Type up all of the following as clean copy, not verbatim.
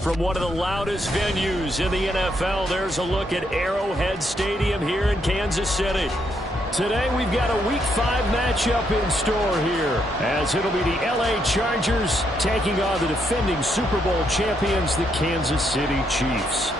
From one of the loudest venues in the NFL, there's a look at Arrowhead Stadium here in Kansas City. Today we've got a Week 5 matchup in store here, as it'll be the LA Chargers taking on the defending Super Bowl champions, the Kansas City Chiefs.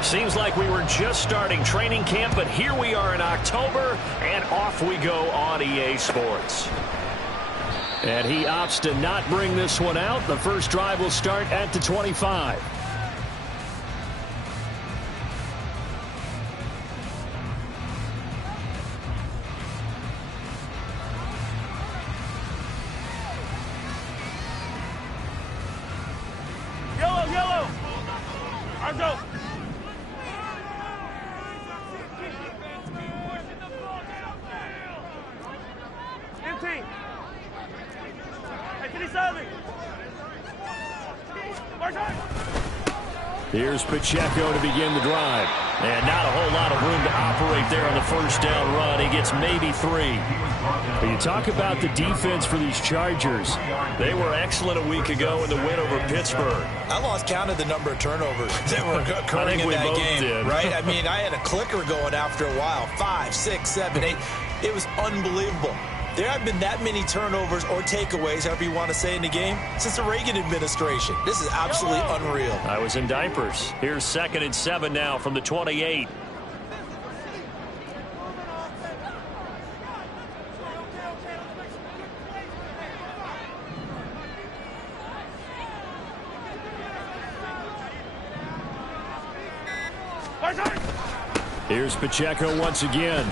Seems like we were just starting training camp, but here we are in October, and off we go on EA Sports. And he opts to not bring this one out. The first drive will start at the 25. Yellow! Arms up! Here's Pacheco to begin the drive. And not a whole lot of room to operate there on the first down run. He gets maybe 3. But you talk about the defense for these Chargers. They were excellent a week ago in the win over Pittsburgh. I lost count of the number of turnovers that were occurring in that game. Did. Right? I mean, I had a clicker going after a while. 5, 6, 7, 8. It was unbelievable. There haven't been that many turnovers or takeaways, however you want to say, in the game since the Reagan administration. This is absolutely unreal. I was in diapers. Here's 2nd and 7 now from the 28. Here's Pacheco once again.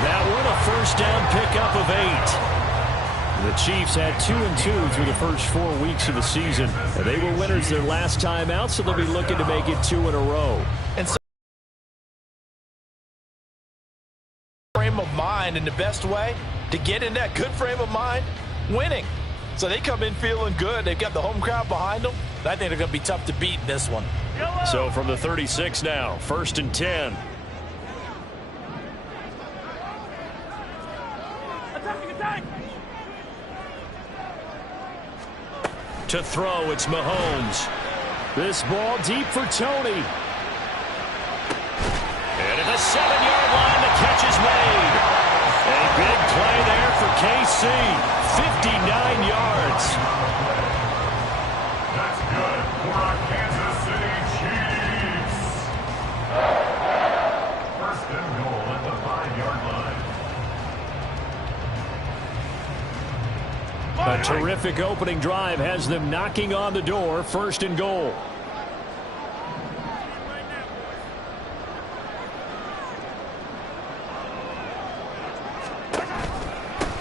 That one a first down pickup of 8. The Chiefs had 2-2 through the first 4 weeks of the season. They were winners their last time out, so they'll be looking to make it 2 in a row. And so frame of mind, in the best way to get in that good frame of mind, winning. So they come in feeling good. They've got the home crowd behind them. I think they're going to be tough to beat in this one. So from the 36 now, 1st and 10. To throw, it's Mahomes. This ball deep for Tony. And at the 7-yard line, the catch is made. A big play there for KC. 59 yards. That's good for our Kansas City Chiefs. 1st and goal at the 5-yard line. A terrific opening drive has them knocking on the door. 1st and goal.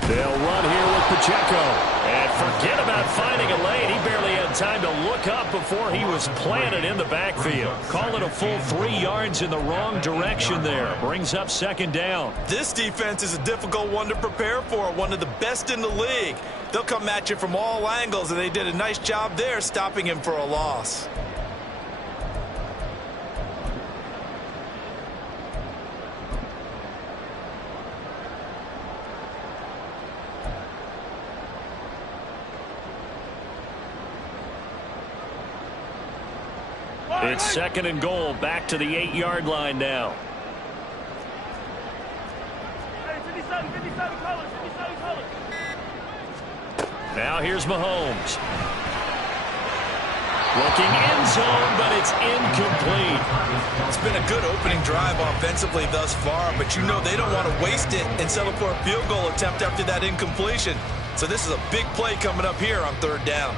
They'll run here with Pacheco. And forget about finding a lane. He barely had time to look up before he was planted in the backfield. Call it a full 3 yards in the wrong direction there. Brings up 2nd down. This defense is a difficult one to prepare for, one of the best in the league. They'll come at you from all angles, and they did a nice job there stopping him for a loss. It's 2nd and goal, back to the 8-yard line now. Now here's Mahomes. Looking end zone, but it's incomplete. It's been a good opening drive offensively thus far, but you know they don't want to waste it and settle for a field goal attempt after that incompletion. So this is a big play coming up here on 3rd down.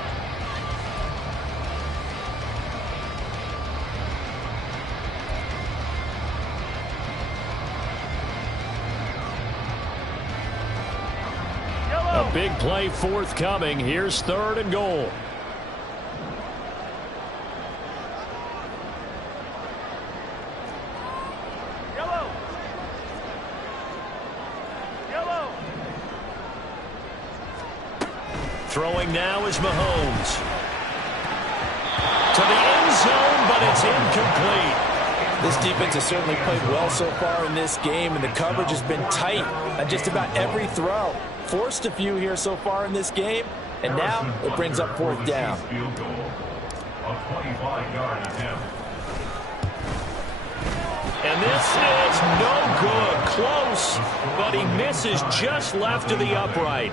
A big play forthcoming. Here's 3rd and goal. Throwing Throwing now is Mahomes. To the end zone, but it's incomplete. This defense has certainly played well so far in this game, and the coverage has been tight on just about every throw. Forced a few here so far in this game, and now it brings up 4th down. Field goal. A 25-yard attempt. And this is no good. Close, but he misses just left of the upright.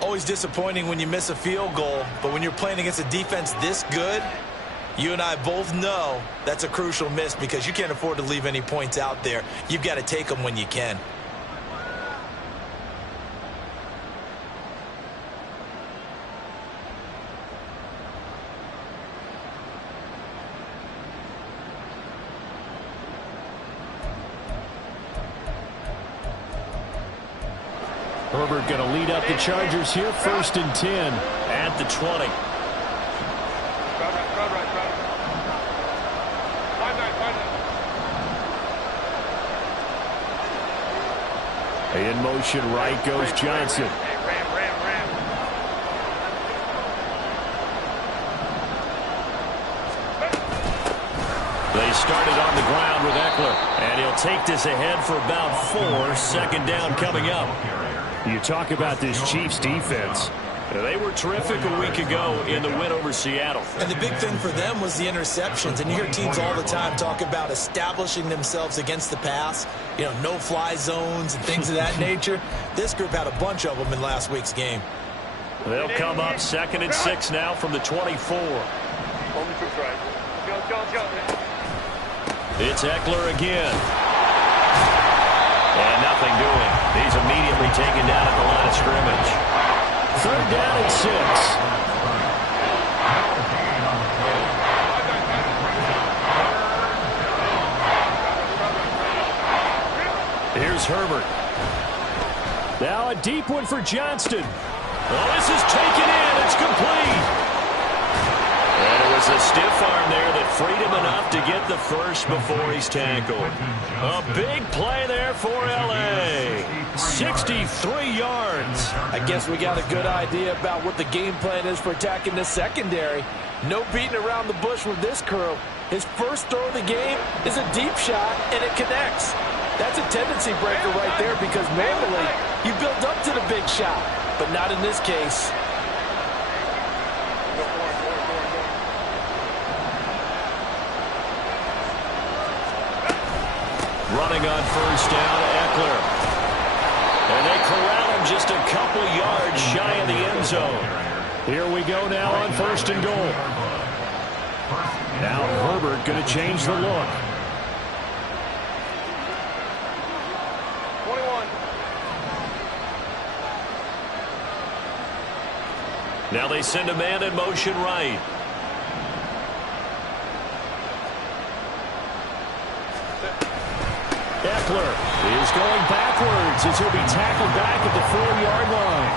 Always disappointing when you miss a field goal, but when you're playing against a defense this good, you and I both know that's a crucial miss because you can't afford to leave any points out there. You've got to take them when you can. Herbert going to lead up the Chargers here, 1st and 10 at the 20. In motion right goes Johnson. They started on the ground with Eckler, and he'll take this ahead for about 4. 2nd down coming up. You talk about this Chiefs defense. They were terrific a week ago in the win over Seattle. And the big thing for them was the interceptions. And you hear teams all the time talk about establishing themselves against the pass, you know, no-fly zones and things of that nature. This group had a bunch of them in last week's game. They'll come up 2nd and 6 now from the 24. It's Eckler again. And nothing doing. He's immediately taken down at the line of scrimmage. 3rd down and 6. Here's Herbert. Now a deep one for Johnston. Oh, this is taken in. It's complete. And it was a stiff arm there that freed him enough to get the first before he's tackled. A big play there for L.A. 63 yards. I guess we got a good idea about what the game plan is for attacking the secondary. No beating around the bush with this crew. His first throw of the game is a deep shot, and it connects. That's a tendency breaker right there because normally you build up to the big shot, but not in this case. Running on 1st down, Eckler. And they corral him just a couple yards shy of the end zone. Here we go now on 1st and goal. Now Herbert going to change the look. 21. Now they send a man in motion right. Eckler is going backwards as he'll be tackled back at the 4-yard line.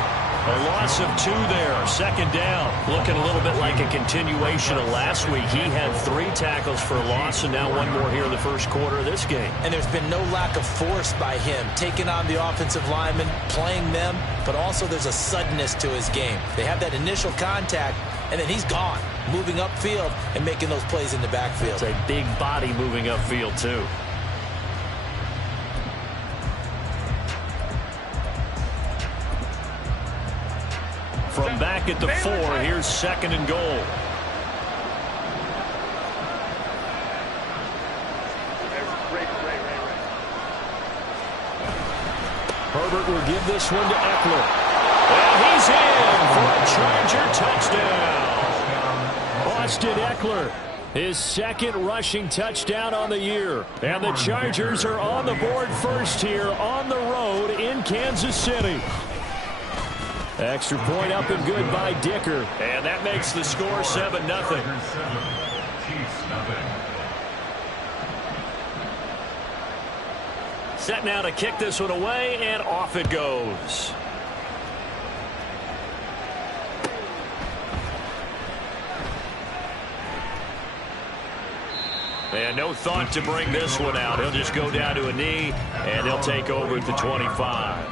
A loss of 2 there, 2nd down. Looking a little bit like a continuation of last week. He had 3 tackles for a loss and now 1 more here in the first quarter of this game. And there's been no lack of force by him, taking on the offensive linemen, playing them, but also there's a suddenness to his game. They have that initial contact, and then he's gone, moving upfield and making those plays in the backfield. It's a big body moving upfield, too. From back at the 4, here's 2nd and goal. Herbert will give this one to Eckler. And he's in for a Charger touchdown. Austin Eckler, his 2nd rushing touchdown on the year. And the Chargers are on the board first here on the road in Kansas City. Extra point up and good by Dicker. And that makes the score 7-0. Set now to kick this one away, and off it goes. And no thought to bring this one out. He'll just go down to a knee, and they'll take over at the 25.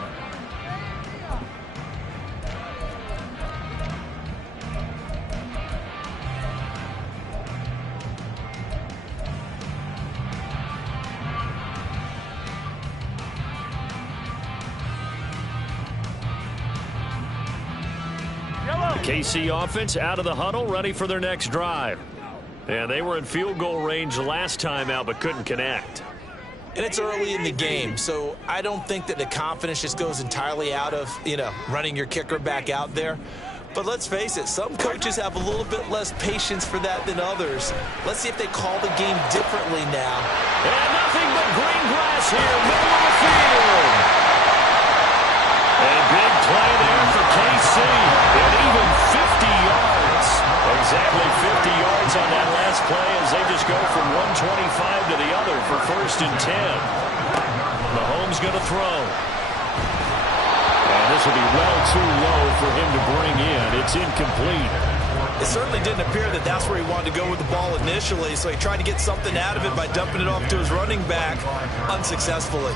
KC offense out of the huddle, ready for their next drive. And they were in field goal range last time out, but couldn't connect. And it's early in the game, so I don't think that the confidence just goes entirely out of, running your kicker back out there. But let's face it, some coaches have a little bit less patience for that than others. Let's see if they call the game differently now. And nothing but green grass here, middle of the field. A big play there for KC, and even 50 yards. Exactly 50 yards on that last play as they just go from 125 to the other for 1st and 10. Mahomes going to throw. And this will be well too low for him to bring in. It's incomplete. It certainly didn't appear that that's where he wanted to go with the ball initially, so he tried to get something out of it by dumping it off to his running back unsuccessfully.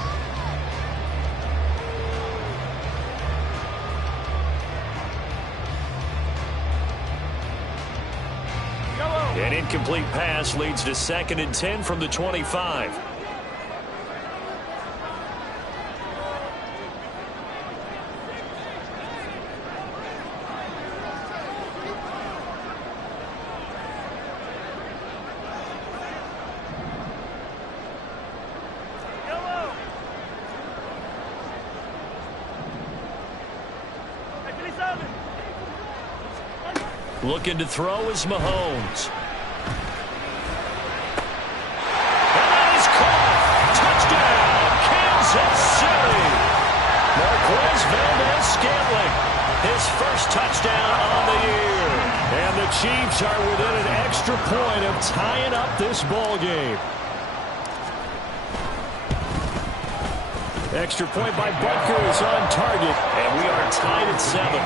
An incomplete pass leads to 2nd and 10 from the 25. Looking to throw is Mahomes. And that is caught. Touchdown, Kansas City. Marquez Valdez-Scantling, his first touchdown on the year. And the Chiefs are within an extra point of tying up this ball game. Extra point by Butker is on target, and we are tied at 7.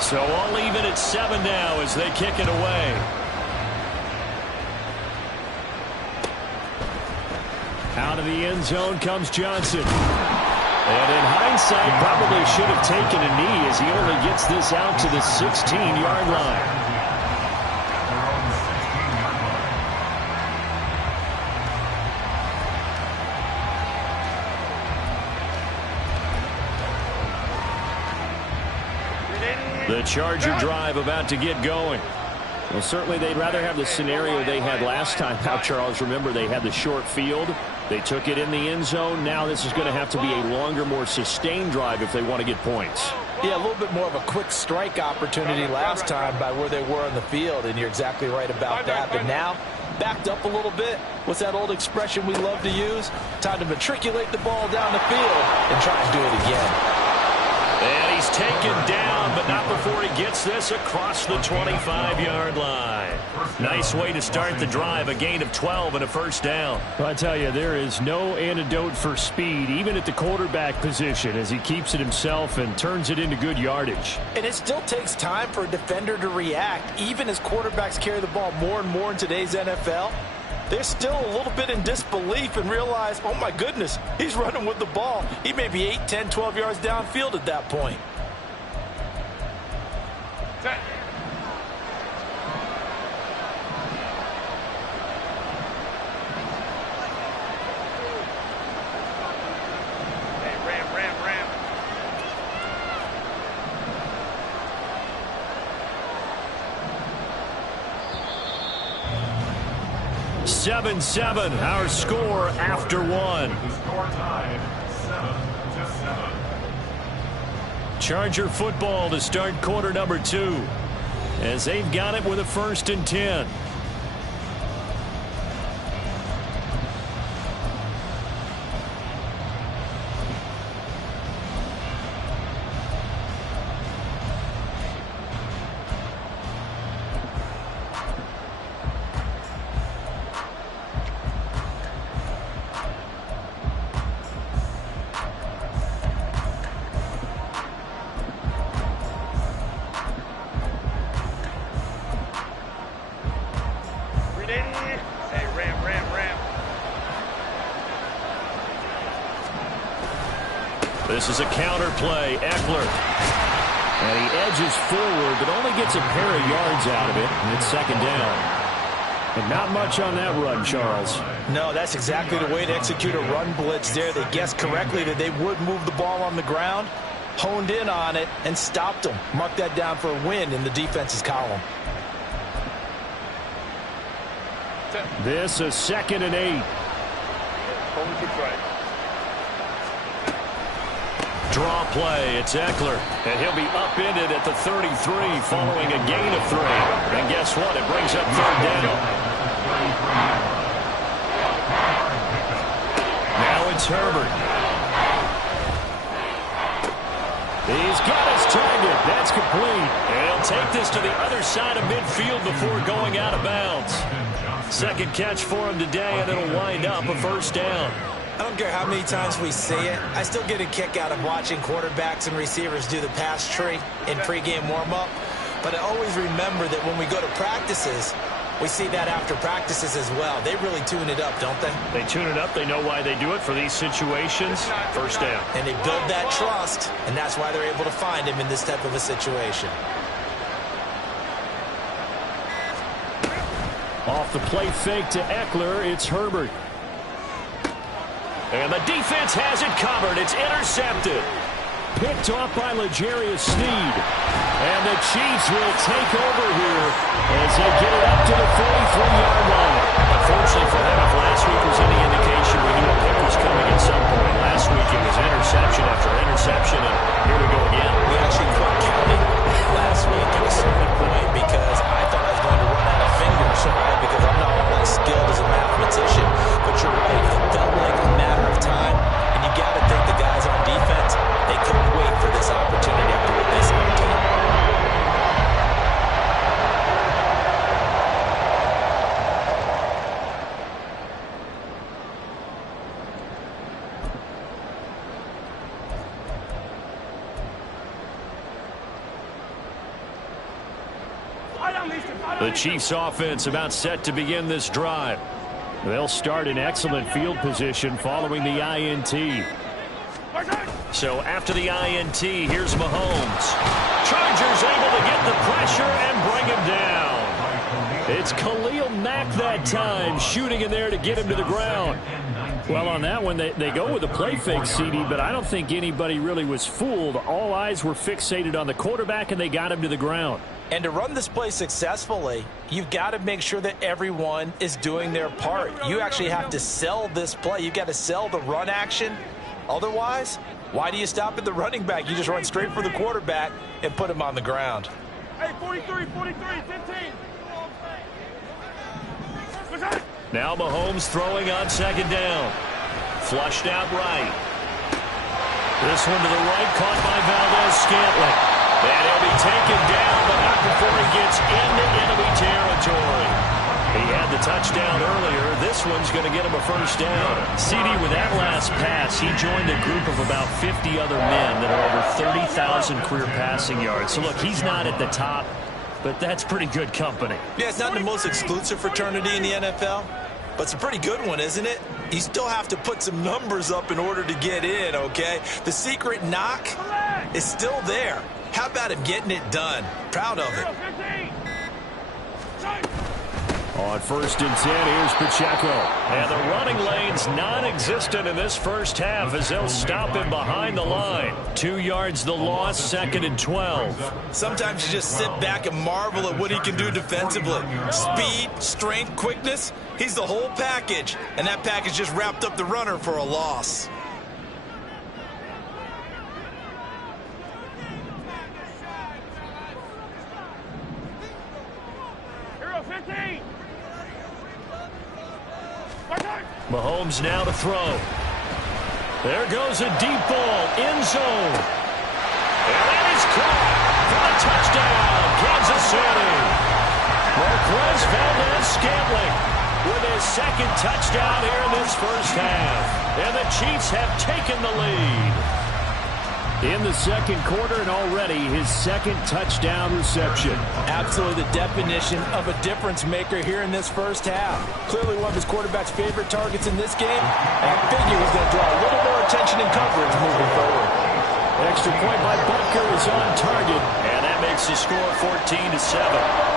So all even at 7 now as they kick it away. Out of the end zone comes Johnson. And in hindsight, probably should have taken a knee as he only gets this out to the 16-yard line. The Charger drive about to get going. Well, certainly they'd rather have the scenario they had last time out, Charles. Remember, they had the short field. They took it in the end zone. Now this is going to have to be a longer, more sustained drive if they want to get points. Yeah, a little bit more of a quick strike opportunity last time by where they were on the field, and you're exactly right about that. But now, backed up a little bit. What's that old expression we love to use? Time to matriculate the ball down the field and try to do it again. And he's taken down, but not before he gets this across the 25-yard line. Nice way to start the drive, a gain of 12 and a first down. Well, I tell you, there is no antidote for speed, even at the quarterback position, as he keeps it himself and turns it into good yardage. And it still takes time for a defender to react, even as quarterbacks carry the ball more and more in today's NFL. They're still a little bit in disbelief and realize, oh my goodness, he's running with the ball. He may be 8, 10, 12 yards downfield at that point. Ram. 7-7, our score after one. Score time, 7-7. Charger football to start quarter number 2 as they've got it with a 1st and 10. This is a counter play. Eckler. And he edges forward, but only gets a pair of yards out of it. And it's second down. And not much on that run, Charles. No, that's exactly the way to execute a run blitz there. They guessed correctly that they would move the ball on the ground, honed in on it, and stopped them. Mark that down for a win in the defense's column. This is 2nd and 8. Draw play. It's Eckler. And he'll be upended at the 33 following a gain of 3. And guess what? It brings up 3rd down. Now it's Herbert. He's got his target. That's complete. And he'll take this to the other side of midfield before going out of bounds. Second catch for him today, and it'll wind up a 1st down. I don't care how many times we see it. I still get a kick out of watching quarterbacks and receivers do the pass tree in pregame warm-up. But I always remember that when we go to practices, we see that after practices as well. They really tune it up, don't they? They tune it up. They know why they do it for these situations. 1st down. And they build that trust, and that's why they're able to find him in this type of a situation. Off the play fake to Eckler, it's Herbert. And the defense has it covered. It's intercepted. Picked off by L'Jarius Sneed. And the Chiefs will take over here as they get it up to the 43-yard line. Unfortunately for them, if last week was any indication, we knew a pick was coming at some point. Last week it was interception after interception, and here we go again. We actually quit counting last week at a certain point because I thought I was going to run out of fingers, right? Because I'm not all that skilled as a mathematician. But you're right, it felt like a matter of time. And you got to think the guys on defense, they couldn't wait for this opportunity after what they saw on tape. The Chiefs offense about set to begin this drive. They'll start in excellent field position following the INT. So after the INT, here's Mahomes. Chargers able to get the pressure and bring him down. It's Khalil Mack that time, shooting in there to get him to the ground. Well, on that one, they go with a play fake, CD, but I don't think anybody really was fooled. All eyes were fixated on the quarterback, and they got him to the ground. And to run this play successfully, you've got to make sure that everyone is doing their part. You actually have to sell this play. You've got to sell the run action. Otherwise, why do you stop at the running back? You just run straight for the quarterback and put him on the ground. Hey, 43, 15. Now Mahomes throwing on 2nd down. Flushed out right. This one to the right, caught by Valdez-Scantling. And he'll be taken down, but not before he gets into enemy territory. He had the touchdown earlier. This one's going to get him a 1st down. CD, with that last pass, he joined a group of about 50 other men that are over 30,000 career passing yards. So, look, he's not at the top, but that's pretty good company. Yeah, it's not the most exclusive fraternity in the NFL, but it's a pretty good one, isn't it? You still have to put some numbers up in order to get in, okay? The secret knock is still there. How about him getting it done? Proud of it. On 1st and 10, here's Pacheco. And the running lane's non-existent in this first half as they'll stop him behind the line. 2 yards the loss, 2nd and 12. Sometimes you just sit back and marvel at what he can do defensively. Speed, strength, quickness, he's the whole package. And that package just wrapped up the runner for a loss. Mahomes now to throw. There goes a deep ball, end zone. And that is caught for a touchdown, Kansas City. Marquez Valdez-Scantling with his 2nd touchdown here in this first half. And the Chiefs have taken the lead. In the 2nd quarter, and already his 2nd touchdown reception. Absolutely the definition of a difference maker here in this first half. Clearly one of his quarterback's favorite targets in this game. And I figured he was going to draw a little more attention and coverage moving forward. Extra point by Butker is on target. And that makes the score 14-7.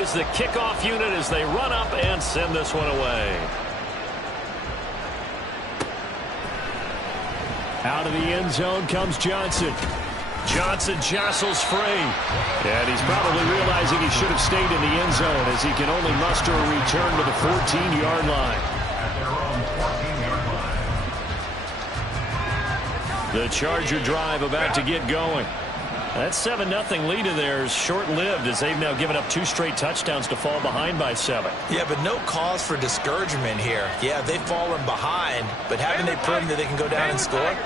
Is the kickoff unit as they run up and send this one away. Out of the end zone comes Johnson. Johnson jostles free. And he's probably realizing he should have stayed in the end zone as he can only muster a return to the 14-yard line. The Charger drive about to get going. That 7-0 lead of theirs short-lived as they've now given up 2 straight touchdowns to fall behind by 7. Yeah, but no cause for discouragement here. Yeah, they've fallen behind, but haven't they proven that they can go down and score?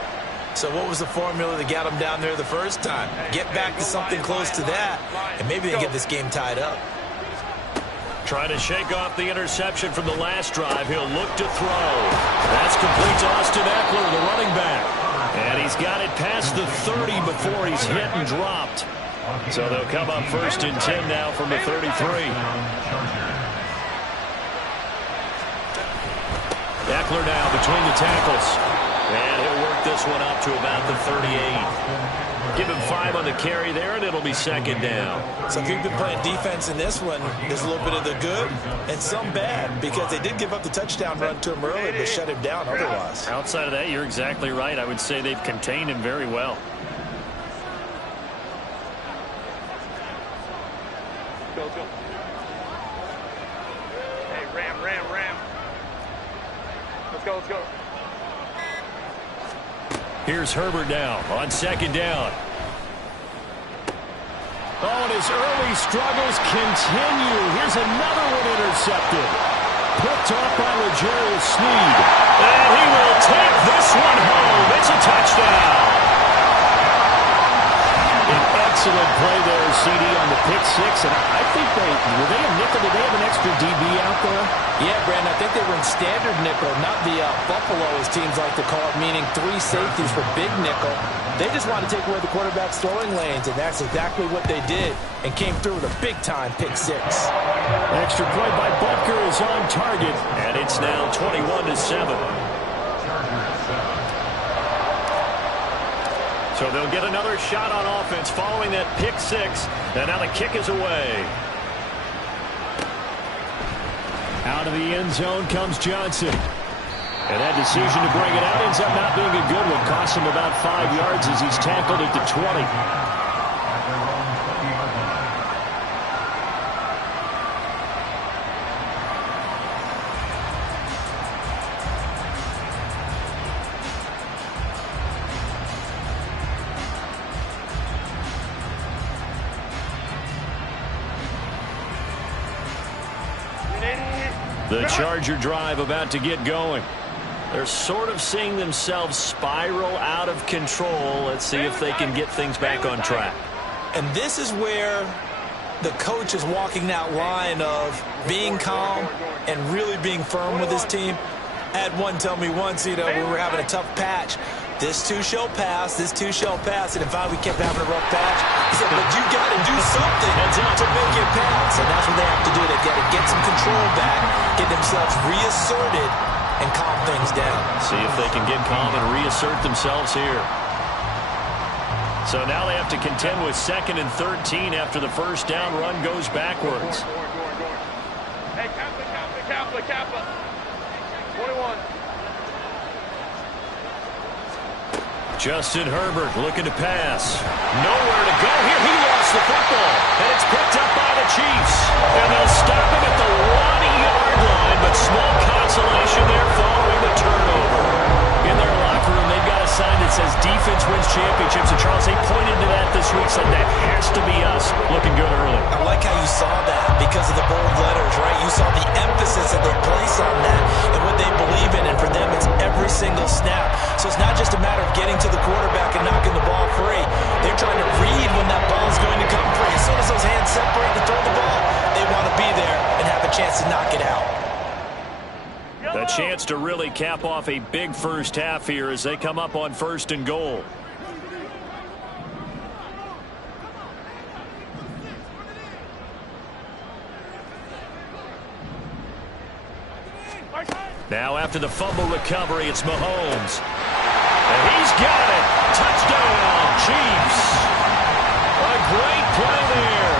So what was the formula that got them down there the first time? Get back to something close to that, and maybe they get this game tied up. Trying to shake off the interception from the last drive. He'll look to throw. That's complete to Austin Eckler, the running back. And he's got it past the 30 before he's hit and dropped. So they'll come up 1st and 10 now from the 33. Eckler now between the tackles. And he'll work this one up to about the 38. Give him 5 on the carry there, and it'll be 2nd down. So if you've been playing defense in this one, there's a little bit of the good and some bad, because they did give up the touchdown run to him early, but shut him down otherwise. Outside of that, you're exactly right. I would say they've contained him very well. Go. Hey, Ram. Let's go. Here's Herbert now on 2nd down. Oh, and his early struggles continue. Here's another one intercepted. Picked off by L'Jarius Sneed. And he will take this one home. It's a touchdown. An excellent play there, CD, on the pick 6. And I think were they a nickel? Did they have an extra DB out there? Yeah, Brandon, I think they were in standard nickel, not the Buffalo, as teams like to call it, meaning 3 safeties for big nickel. They just wanted to take away the quarterback's throwing lanes, and that's exactly what they did, and came through with a big-time pick 6. Extra point by Butker is on target, and it's now 21-7. So they'll get another shot on offense following that pick 6, and now the kick is away. Out of the end zone comes Johnson. And that decision to bring it out ends up not being a good one. Costs him about 5 yards as he's tackled at the 20. The Charger drive about to get going. They're sort of seeing themselves spiral out of control. Let's see if they can get things back on track. And this is where the coach is walking that line of being calm and really being firm with his team. I had one tell me once, we were having a tough patch. This too shall pass, this too shall pass. And if we kept having a rough patch, he said, but you got to do something to make it pass. And that's what they have to do. They've got to get some control back, get themselves reasserted, and calm things down. See if they can get calm and reassert themselves here. So now they have to contend with 2nd and 13 after the first down run goes backwards. Hey, Kappa. 21. Justin Herbert looking to pass. Nowhere to go here. He lost the football. And it's picked up by the Chiefs. And they'll stop him at the 1-yard line. But small consolation there following the turnover. In their locker room, they've got a sign that says defense wins championships. And Charles, they pointed to that this week, said that has to be us. Looking good early. I like how you saw that because of the bold letters, right? You saw the emphasis that they place on that and what they believe in. And for them, it's every single snap. So it's not just a matter of getting to the quarterback and knocking the ball free. They're trying to read when that ball is going to come free. As soon as those hands separate to throw the ball, they want to be there and have a chance to knock it out. A chance to really cap off a big first half here as they come up on 1st and goal. Now after the fumble recovery, it's Mahomes. And he's got it. Touchdown, Chiefs. A great play there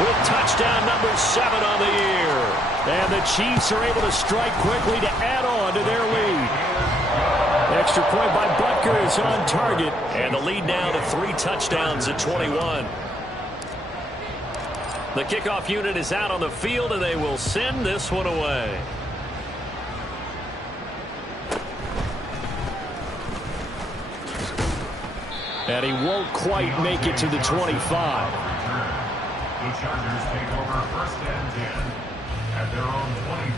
with touchdown number 7 on the year. And the Chiefs are able to strike quickly to add on to their lead. Extra point by Butker is on target. And the lead now to 3 touchdowns at 21. The kickoff unit is out on the field, and they will send this one away. And he won't quite make it to the 25. The Chargers take over 1st and 10 at their own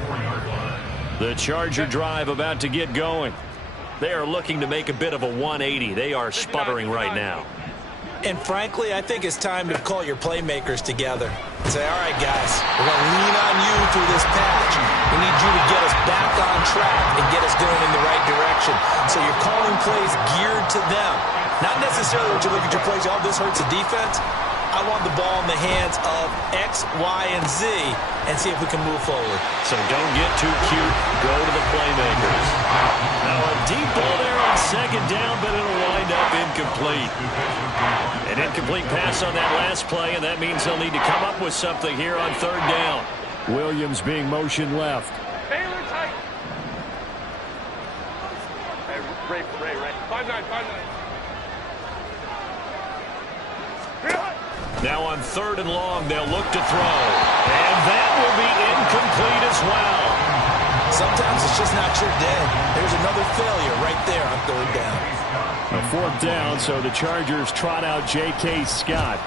24-yard line. The Charger drive about to get going. They are looking to make a bit of a 180. They are sputtering right now. And frankly, I think it's time to call your playmakers together and say, all right, guys, we're going to lean on you through this patch. We need you to get us back on track and get us going in the right direction. So you're calling plays geared to them. Not necessarily when you look at your plays, oh, this hurts the defense. I want the ball in the hands of X, Y, and Z and see if we can move forward. So don't get too cute. Go to the playmakers. Now a deep ball there on 2nd down, but it'll wind up incomplete. An incomplete pass on that last play, and that means they'll need to come up with something here on 3rd down. Williams being motioned left. Baylor tight. Hey, Ray. 5-9, 5-9. Now on 3rd and long, they'll look to throw. And that will be incomplete as well. Sometimes it's just not your day. There's another failure right there on 3rd down. A 4th down, so the Chargers trot out J.K. Scott.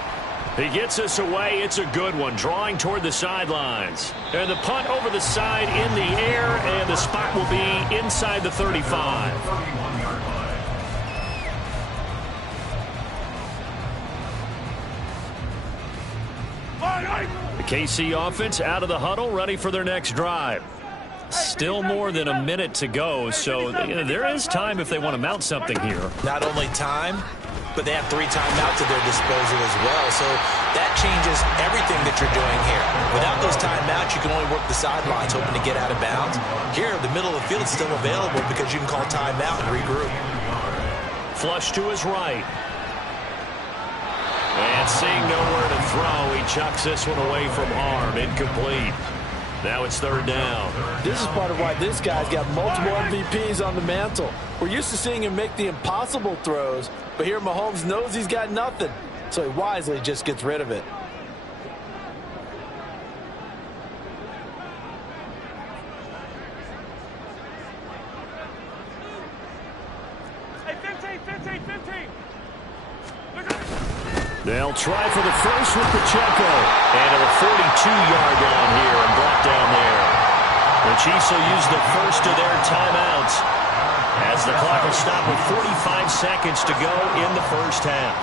He gets us away. It's a good one, drawing toward the sidelines. And the punt over the side in the air, and the spot will be inside the 35. The KC offense out of the huddle, ready for their next drive. Still more than a minute to go, so there is time if they want to mount something here. Not only time, but they have 3 timeouts at their disposal as well. So that changes everything that you're doing here. Without those timeouts, you can only work the sidelines, hoping to get out of bounds. Here, the middle of the field is still available because you can call timeout and regroup. Flush to his right. And seeing nowhere to throw, he chucks this one away from harm. Incomplete. Now it's 3rd down. This is part of why this guy's got multiple MVPs on the mantle. We're used to seeing him make the impossible throws, but here Mahomes knows he's got nothing, so he wisely just gets rid of it. Hey, 15. They'll try for the first with Pacheco. And to the 42-yard line here and brought down there. The Chiefs will use the first of their timeouts as the clock will stop with 45 seconds to go in the first half.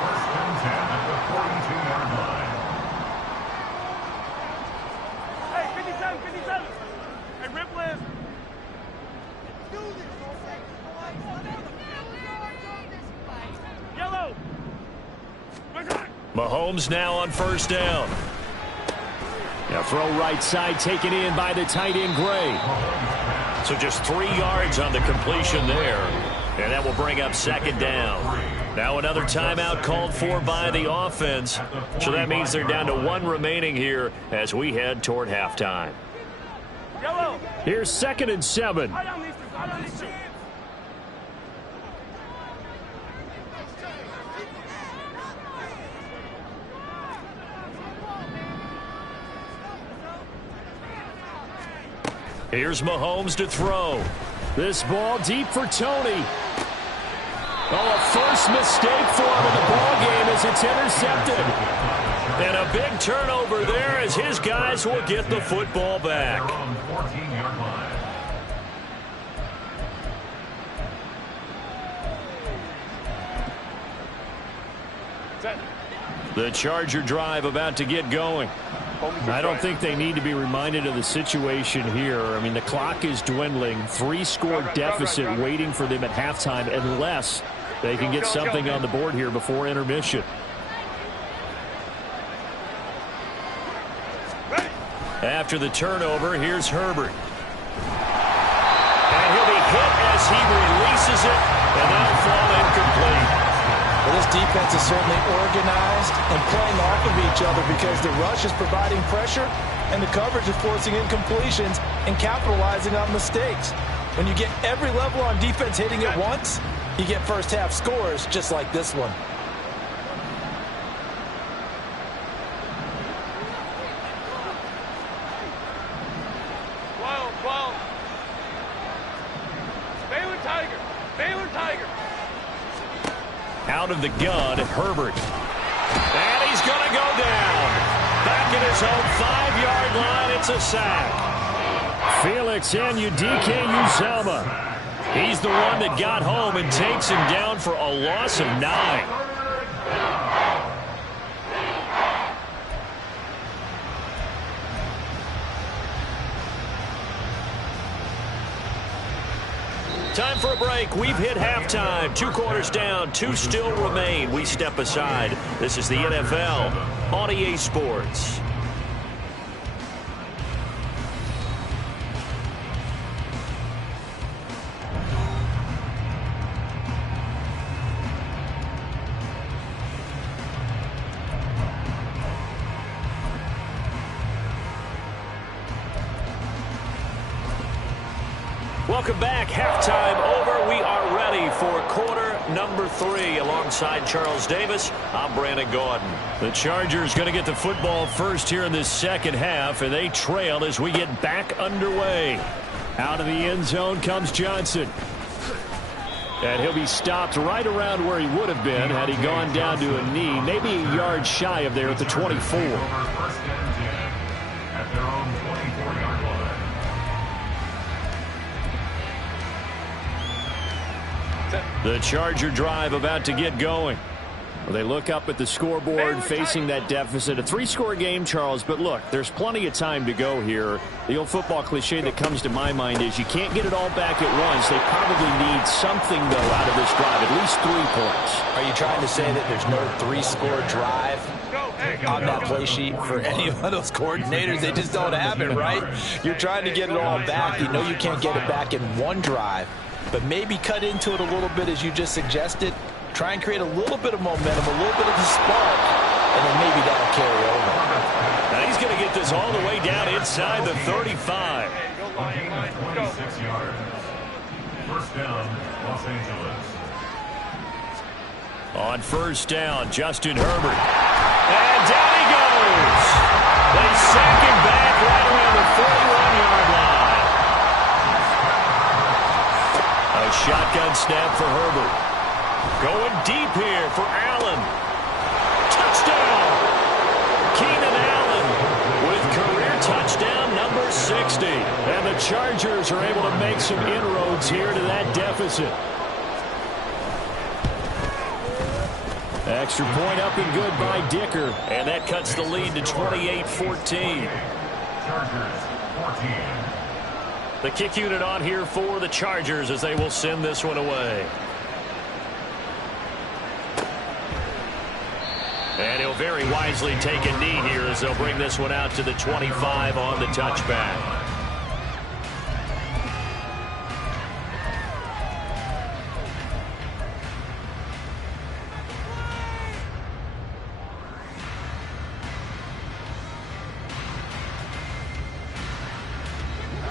1st and 10 at the 42-yard line. Hey, 57. Hey, Rip Liz. Yellow. Mahomes now on 1st down. Now throw right side taken in by the tight end Gray. So just 3 yards on the completion there. And that will bring up 2nd down. Now another timeout called for by the offense. So that means they're down to 1 remaining here as we head toward halftime. Yellow. Here's 2nd and 7. Here's Mahomes to throw. This ball deep for Tony. Oh, a first mistake for him in the ball game as it's intercepted. And a big turnover there as his guys will get the football back. 14-yard line. The Charger drive about to get going. I don't think they need to be reminded of the situation here. I mean, the clock is dwindling. 3-score deficit waiting for them at halftime unless they can get something on the board here before intermission. After the turnover, here's Herbert. this. He releases it, and that'll fall incomplete. Well, this defense is certainly organized and playing off of each other because the rush is providing pressure and the coverage is forcing incompletions and capitalizing on mistakes. When you get every level on defense hitting at once, you get first half scores just like this one. Out of the gun, Herbert. And he's going to go down. Back at his own 5-yard line, it's a sack. Felix Anudike-Uzomah. He's the one that got home and takes him down for a loss of 9. Time for a break. We've hit halftime. 2 quarters down. 2 still remain. We step aside. This is the NFL on EA Sports. Welcome back. Halftime over. We are ready for quarter number 3. Alongside Charles Davis, I'm Brandon Gordon. The Chargers going to get the football first here in this second half, and they trail as we get back underway. Out of the end zone comes Johnson. And he'll be stopped right around where he would have been had he gone down to a knee, maybe a yard shy of there at the 24. First and 10 at their own 24-yard line. The Charger drive about to get going. Well, they look up at the scoreboard facing that deficit. A 3-score game, Charles, but look, there's plenty of time to go here. The old football cliche that comes to my mind is you can't get it all back at once. They probably need something, though, out of this drive, at least 3 points. Are you trying to say that there's no 3-score drive on that play sheet for any of those coordinators? They just don't have it, right? You're trying to get it all back. You know you can't get it back in one drive. But maybe cut into it a little bit as you just suggested. Try and create a little bit of momentum, a little bit of a spark, and then maybe that'll carry over. Now he's going to get this all the way down inside the 35. 26 yards. First down, Los Angeles. On first down, Justin Herbert. And down he goes. They sack him back right around the 41-yard line. A shotgun snap for Herbert. Going deep here for Allen. Touchdown! Keenan Allen with career touchdown number 60. And the Chargers are able to make some inroads here to that deficit. Extra point up and good by Dicker. And that cuts the lead to 28-14. Chargers 14. The kick unit on here for the Chargers as they will send this one away. And he'll very wisely take a knee here as they'll bring this one out to the 25 on the touchback.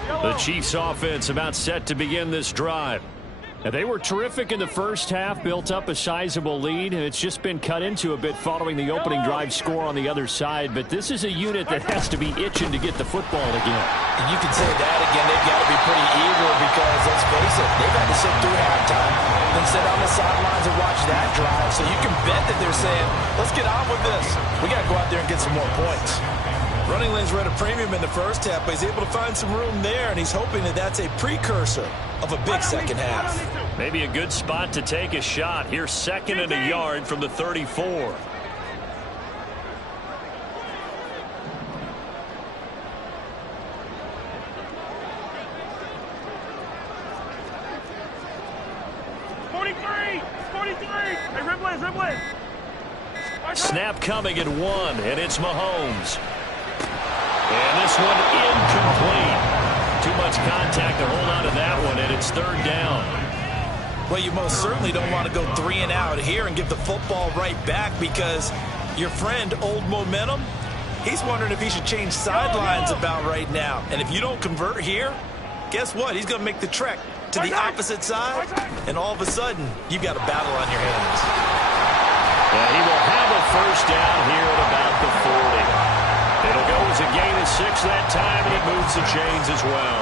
The Chiefs offense about set to begin this drive. And they were terrific in the first half, built up a sizable lead, and it's just been cut into a bit following the opening drive score on the other side. But this is a unit that has to be itching to get the football again. And you can say that again. They've got to be pretty eager because, let's face it, they've had to sit through halftime, then sit on the sidelines and watch that drive. So you can bet that they're saying, let's get on with this. We got to go out there and get some more points. Running lanes were at a premium in the first half, but he's able to find some room there, and he's hoping that that's a precursor of a big second half. Maybe a good spot to take a shot. Here's 2nd and a yard from the 34. Snap coming at 1, and it's Mahomes. And this one incomplete. Too much contact to hold on to that one, and it's 3rd down. Well, you most certainly don't want to go 3 and out here and give the football right back, because your friend, Old Momentum, he's wondering if he should change sidelines about right now. And if you don't convert here, guess what? He's going to make the trek to the opposite side, and all of a sudden, you've got a battle on your hands. And he will have a first down here at about the 40. It'll go as a gain of 6 that time, and he moves the chains as well.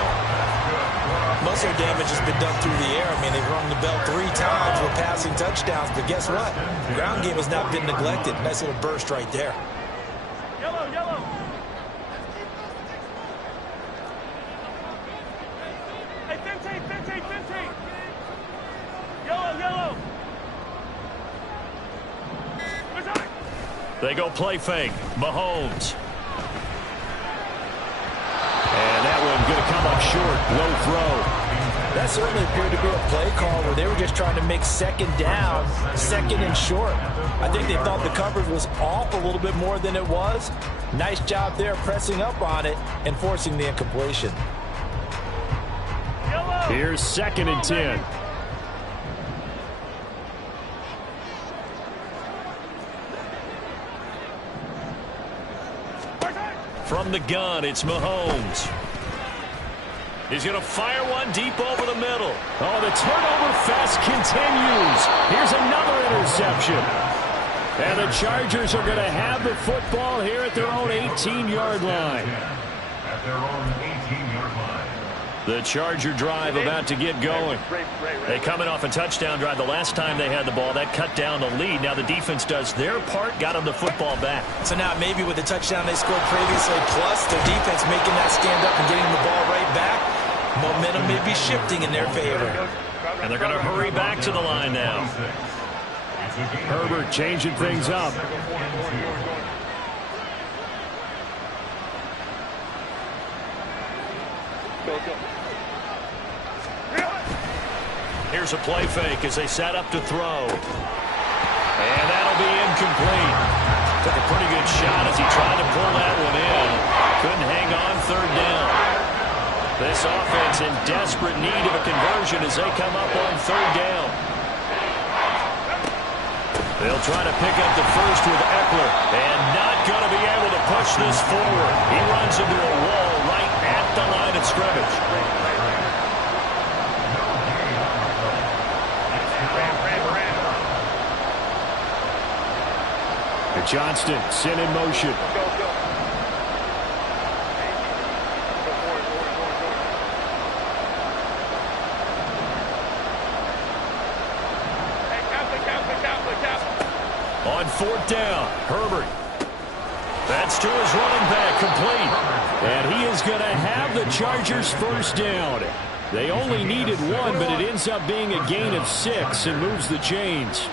Muscle damage has been done through the air. I mean, they've rung the bell 3 times with passing touchdowns, but guess what? The ground game has not been neglected. Nice little burst right there. Yellow, yellow. Hey, 15, 15, 15. Yellow, yellow. They go play fake. Mahomes. And that one going to come up short. Low throw. That certainly appeared to be a play call where they were just trying to make second down, second and short. I think they thought the coverage was off a little bit more than it was. Nice job there pressing up on it and forcing the incompletion. Here's 2nd and 10. From the gun, it's Mahomes. He's going to fire one deep over the middle. Oh, the turnover fest continues. Here's another interception. And the Chargers are going to have the football here at their own 18-yard line. At their own 18-yard line. The Charger drive about to get going. They coming off a touchdown drive the last time they had the ball. That cut down the lead. Now the defense does their part, got them the football back. So now maybe with the touchdown they scored previously, plus their defense making that stand up and getting the ball right back, momentum may be shifting in their favor. And they're going to hurry back to the line now. Herbert changing things up. Here's a play fake as they set up to throw. And that'll be incomplete. Took a pretty good shot as he tried to pull that one in. Couldn't hang on 3rd down. This offense in desperate need of a conversion as they come up on 3rd down. They'll try to pick up the first with Eckler. And not going to be able to push this forward. He runs into a wall right at the line of scrimmage. Johnston sent in motion. On 4th down, Herbert. That's to his running back, complete. And he is going to have the Chargers first down. They only needed 1, but it ends up being a gain of 6 and moves the chains.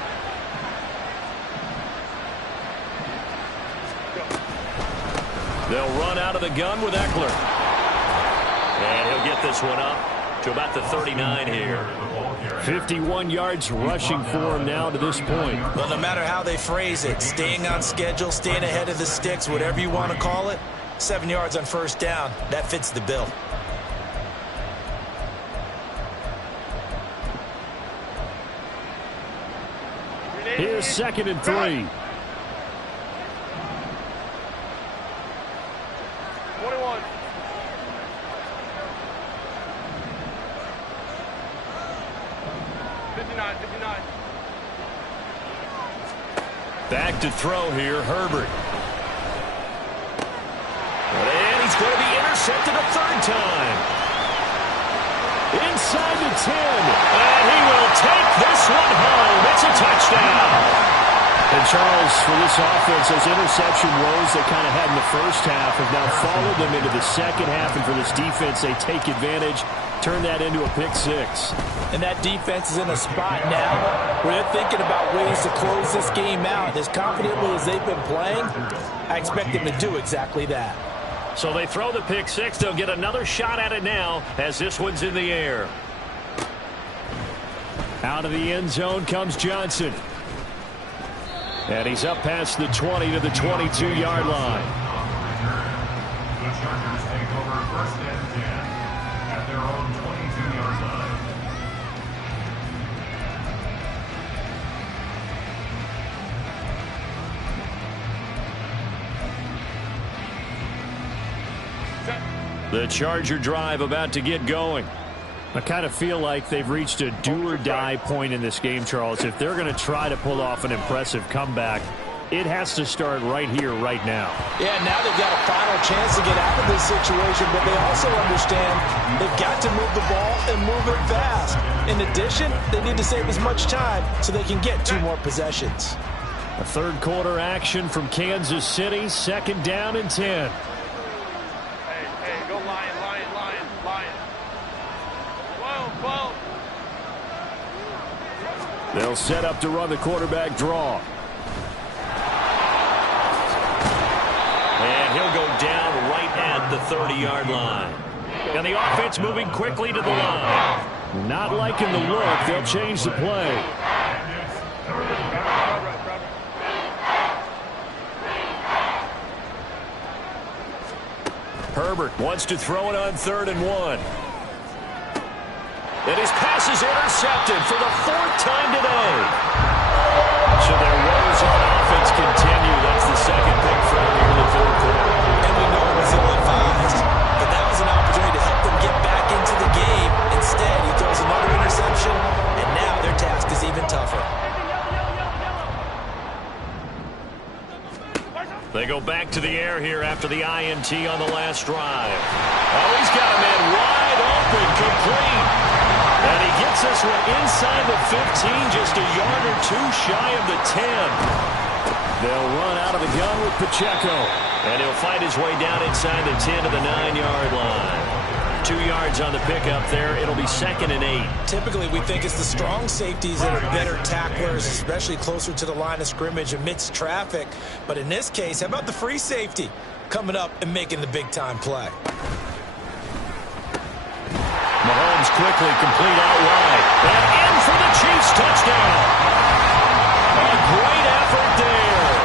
They'll run out of the gun with Eckler. And he'll get this one up to about the 39 here. 51 yards rushing for him now to this point. Well, no matter how they phrase it, staying on schedule, staying ahead of the sticks, whatever you want to call it, 7 yards on 1st down, that fits the bill. Here's 2nd and 3. Back to throw here, Herbert. And he's going to be intercepted a 3rd time. Inside the 10. And he will take this one home. It's a touchdown. And Charles, for this offense, those interception woes they kind of had in the first half have now followed them into the second half. And for this defense, they take advantage, turn that into a pick 6. And that defense is in a spot now where they're thinking about ways to close this game out. As confidently as they've been playing, I expect them to do exactly that. So they throw the pick 6. They'll get another shot at it now as this one's in the air. Out of the end zone comes Johnson. And he's up past the 20 to the 22-yard line. The Chargers take over 1st and 10 at their own 22-yard line. The Charger drive about to get going. I kind of feel like they've reached a do-or-die point in this game, Charles. If they're going to try to pull off an impressive comeback, it has to start right here, right now. Yeah, now they've got a final chance to get out of this situation, but they also understand they've got to move the ball and move it fast. In addition, they need to save as much time so they can get 2 more possessions. A third quarter action from Kansas City, 2nd down and 10. Hey, go Lion, Lion, Lion, Lion. Whoa. They'll set up to run the quarterback draw. And he'll go down right at the 30-yard line. And the offense moving quickly to the line. Not liking the look. They'll change the play. Herbert wants to throw it on 3rd and 1. And his pass is intercepted for the 4th time today. So their woes on offense continue. That's the 2nd pick from here in the 3rd quarter. And we know it was ill-advised, but that was an opportunity to help them get back into the game. Instead, he throws another interception, and now their task is even tougher. They go back to the air here after the INT on the last drive. Oh, he's got a man wide open, complete. And he gets this one inside the 15, just a yard or 2 shy of the 10. They'll run out of the gun with Pacheco. And he'll fight his way down inside the 10 to the 9-yard line. 2 yards on the pickup there. It'll be 2nd and 8. Typically, we think it's the strong safeties that are better tacklers, especially closer to the line of scrimmage amidst traffic. But in this case, how about the free safety coming up and making the big-time play? Mahomes quickly complete out wide. And in for the Chiefs touchdown. A great effort there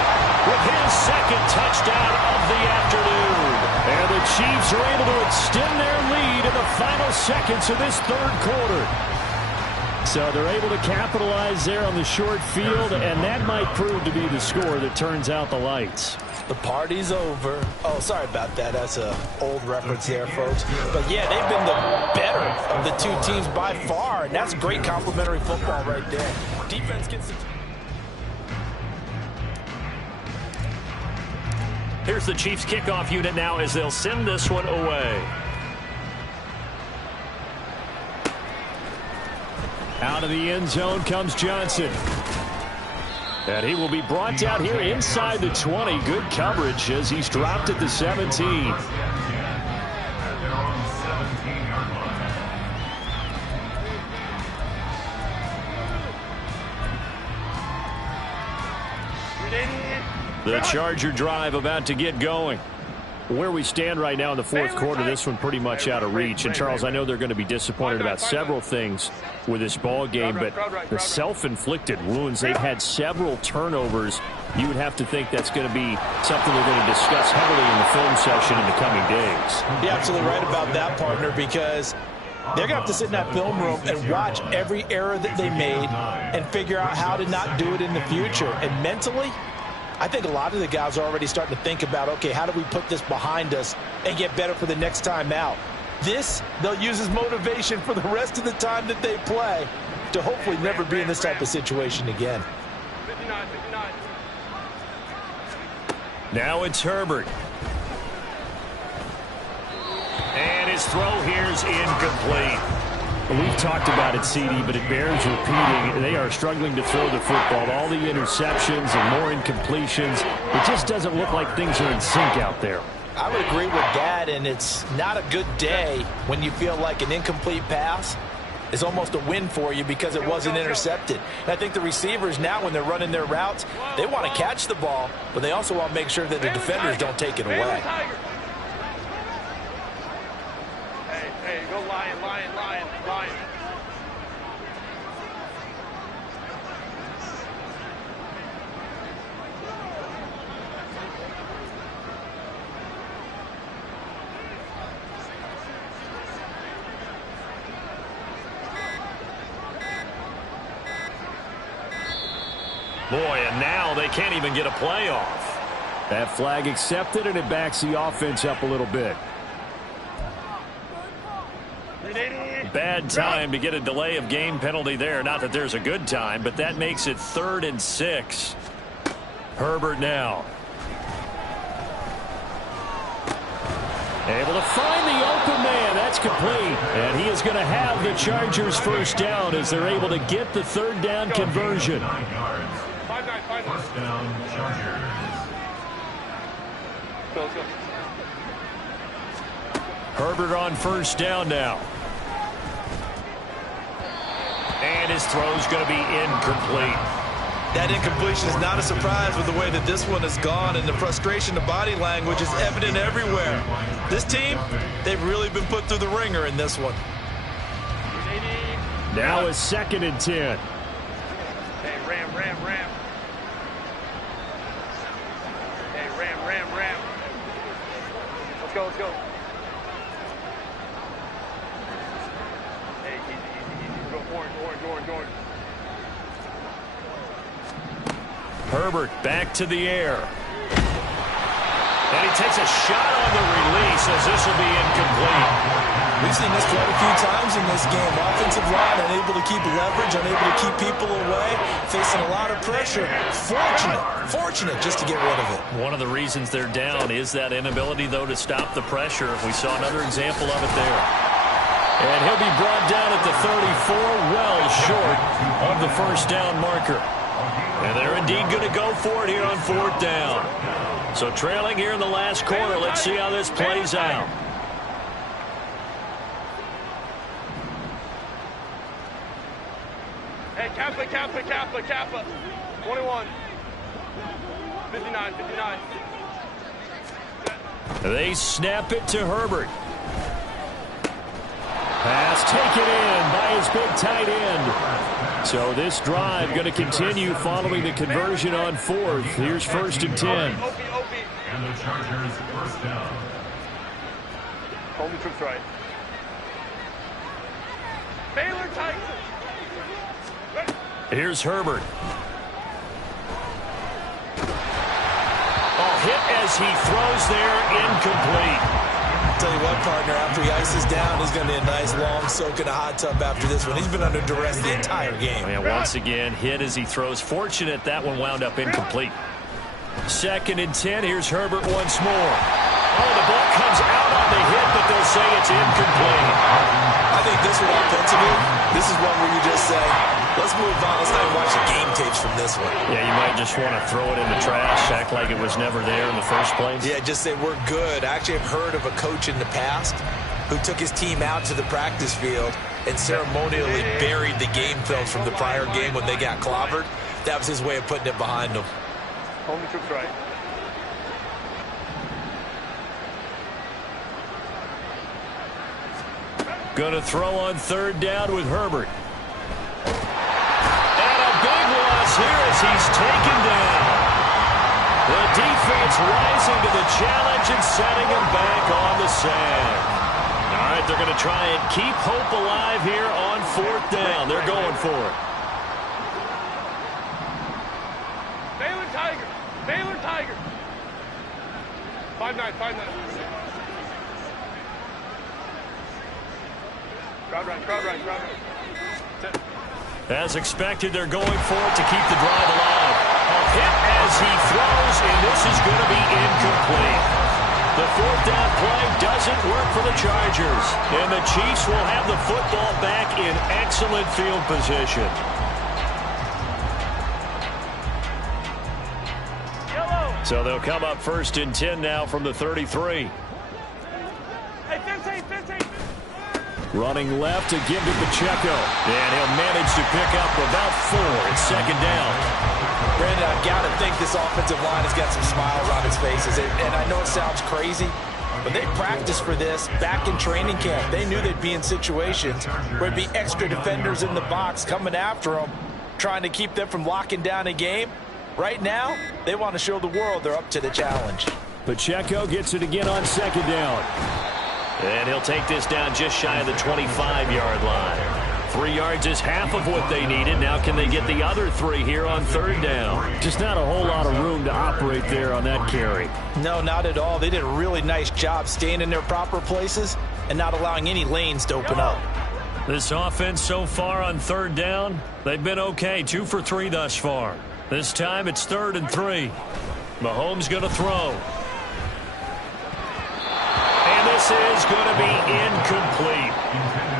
with his 2nd touchdown of the afternoon. And the Chiefs are able to extend their lead in the final seconds of this 3rd quarter. So they're able to capitalize there on the short field, and that might prove to be the score that turns out the lights. The party's over. Oh, sorry about that. That's an old reference there, folks. But, yeah, they've been the better of the 2 teams by far, and that's great complimentary football right there. Defense gets it. Here's the Chiefs kickoff unit now as they'll send this one away. Out of the end zone comes Johnson. And he will be brought down here inside the 20. Good coverage as he's dropped at the 17. The Charger drive about to get going. Where we stand right now in the 4th quarter, this one pretty much out of reach. And, Charles, I know they're going to be disappointed about several things with this ball game, but the self-inflicted wounds, they've had several turnovers. You would have to think that's going to be something they're going to discuss heavily in the film session in the coming days. You're absolutely right about that, partner, because they're going to have to sit in that film room and watch every error that they made and figure out how to not do it in the future. And mentally, I think a lot of the guys are already starting to think about, okay, how do we put this behind us and get better for the next time out? This, they'll use as motivation for the rest of the time that they play to hopefully never be in this type of situation again. 59. Now it's Herbert. And his throw here's incomplete. We've talked about it, CD, but it bears repeating. They are struggling to throw the football. All the interceptions and more incompletions. It just doesn't look like things are in sync out there. I would agree with that, and it's not a good day when you feel like an incomplete pass is almost a win for you because it wasn't intercepted. And I think the receivers now, when they're running their routes, they want to catch the ball, but they also want to make sure that the defenders don't take it away. Hey, go Lion, Lion, Lion, Lion. Boy, and now they can't even get a play off. That flag accepted, and it backs the offense up a little bit. Bad time to get a delay of game penalty there. Not that there's a good time, but that makes it 3rd and 6. Herbert now. Able to find the open man. That's complete. And he is going to have the Chargers first down as they're able to get the 3rd down conversion. 9 yards. 5-9. First down, Chargers. Let's go. Herbert on first down now. And his throw's going to be incomplete. That incompletion is not a surprise with the way that this one has gone, and the frustration, the body language is evident everywhere. This team, they've really been put through the ringer in this one. Now is 2nd and 10. Hey, ram. Hey, ram. Let's go. Hey, easy. Go orange. Herbert back to the air. And he takes a shot on the release as this will be incomplete. We've seen this quite a few times in this game. Offensive line unable to keep leverage, unable to keep people away, facing a lot of pressure. Fortunate just to get rid of it. One of the reasons they're down is that inability, though, to stop the pressure. We saw another example of it there. And he'll be brought down at the 34, well short of the first down marker. And they're indeed going to go for it here on 4th down. So trailing here in the last quarter. Let's see how this plays out. Hey, Kappa. 21. 59. They snap it to Herbert. Pass taken in by his big tight end. So this drive going to continue following the conversion on 4th. Here's 1st and 10. And the Chargers first down. Hold the troops right. Baylor Tigers. Here's Herbert. Hit as he throws there, incomplete. Tell you what, partner, after he ices down, he's going to be a nice long soak in a hot tub after this one. He's been under duress the entire game. And once again, hit as he throws. Fortunate that one wound up incomplete. 2nd and 10. Here's Herbert once more. Oh, the ball comes out on the hit, but they'll say it's incomplete. I think this one offensively, this is one where you just say, let's move on. Let's not even watch the game tapes from this one. Yeah, you might just want to throw it in the trash, act like it was never there in the first place. Yeah, just say we're good. I actually have heard of a coach in the past who took his team out to the practice field and ceremonially buried the game films from the prior game when they got clobbered. That was his way of putting it behind them. Hold the troops right. Going to throw on 3rd down with Herbert. And a big loss here as he's taken down. The defense rising to the challenge and setting him back on the sand. All right, they're going to try and keep hope alive here on 4th down. They're going for it. Baylor Tigers. 5-9. Crowd right. As expected, they're going for it to keep the drive alive. A hit as he throws, and this is going to be incomplete. The 4th down play doesn't work for the Chargers, and the Chiefs will have the football back in excellent field position. So they'll come up 1st and 10 now from the 33. Hey, 15. Running left to give to Pacheco. And he'll manage to pick up about 4. It's 2nd down. Brandon, I've got to think this offensive line has got some smiles on its faces. And I know it sounds crazy, but they practiced for this back in training camp. They knew they'd be in situations where there'd be extra defenders in the box coming after them, trying to keep them from locking down a game. Right now, they want to show the world they're up to the challenge. Pacheco gets it again on 2nd down. And he'll take this down just shy of the 25-yard line. 3 yards is half of what they needed. Now can they get the other 3 here on 3rd down? Just not a whole lot of room to operate there on that carry. No, not at all. They did a really nice job staying in their proper places and not allowing any lanes to open up. This offense so far on third down, they've been okay. 2 for 3 thus far. This time it's 3rd and 3. Mahomes going to throw. And this is going to be incomplete.